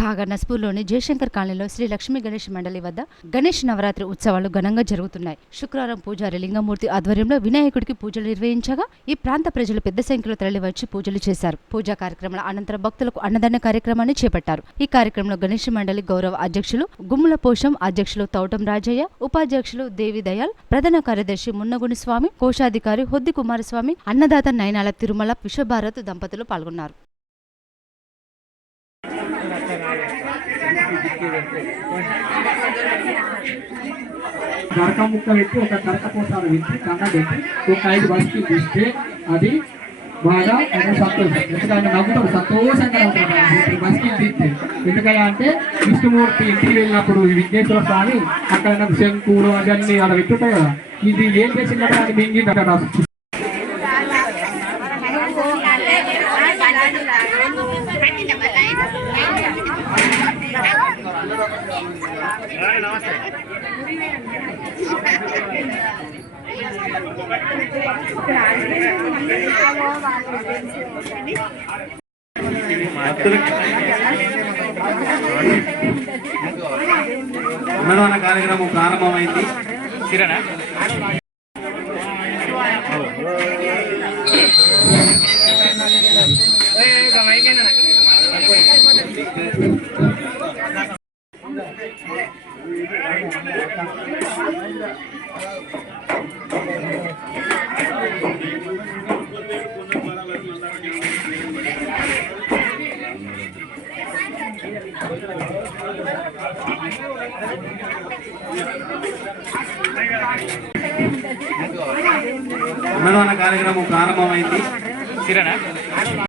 కాగా నస్పూర్లోని జయశంకర్ కాలనీలో శ్రీ లక్ష్మీ గణేష్ మండలి వద్ద గణేష్ నవరాత్రి ఉత్సవాలు ఘనంగా జరుగుతున్నాయి. శుక్రవారం పూజారి లింగమూర్తి ఆధ్వర్యంలో వినాయకుడికి పూజలు నిర్వహించగా ఈ ప్రాంత ప్రజలు పెద్ద సంఖ్యలో తరలివచ్చి పూజలు చేశారు. పూజా కార్యక్రమాల అనంతరం భక్తులకు అన్నదాన కార్యక్రమాన్ని చేపట్టారు. ఈ కార్యక్రమంలో గణేష్ మండలి గౌరవ అధ్యక్షులు గుమ్ముల పోషం అధ్యక్షులు తౌటం రాజయ్య ఉపాధ్యక్షులు దేవి దయాల్ ప్రధాన కార్యదర్శి మున్నగుని స్వామి కోశాధికారి హొద్ది కుమారస్వామి అన్నదాత నయనాల తిరుమల విశ్వభారత్ దంపతులు పాల్గొన్నారు. కరక ముక్క పెట్టి ఒక కరక పోసాలు పెట్టి కన్న పెట్టి ఒక ఐదు బస్కి తీస్తే అది బాగా ఆయన సంతోషం. ఎందుకంటే నవ్వుతాం సంతోషంగా ఉంటాడు బస్కి తీస్తే ఎందుకయ్యా అంటే విష్ణుమూర్తి ఇంటికి వెళ్ళినప్పుడు విఘ్నేశ్వర స్వామి అక్కడ నాకు శంకులు అవన్నీ అలా పెట్టుంటాయి కదా. ఇది ఏం చేసిందంటే అది మింగిందట నాకు అన్నదాన కార్యక్రమం ప్రారంభమైంది. కిరణ్? అన్నదాన కార్యక్రమం ప్రారంభమైంది. సిరేనా?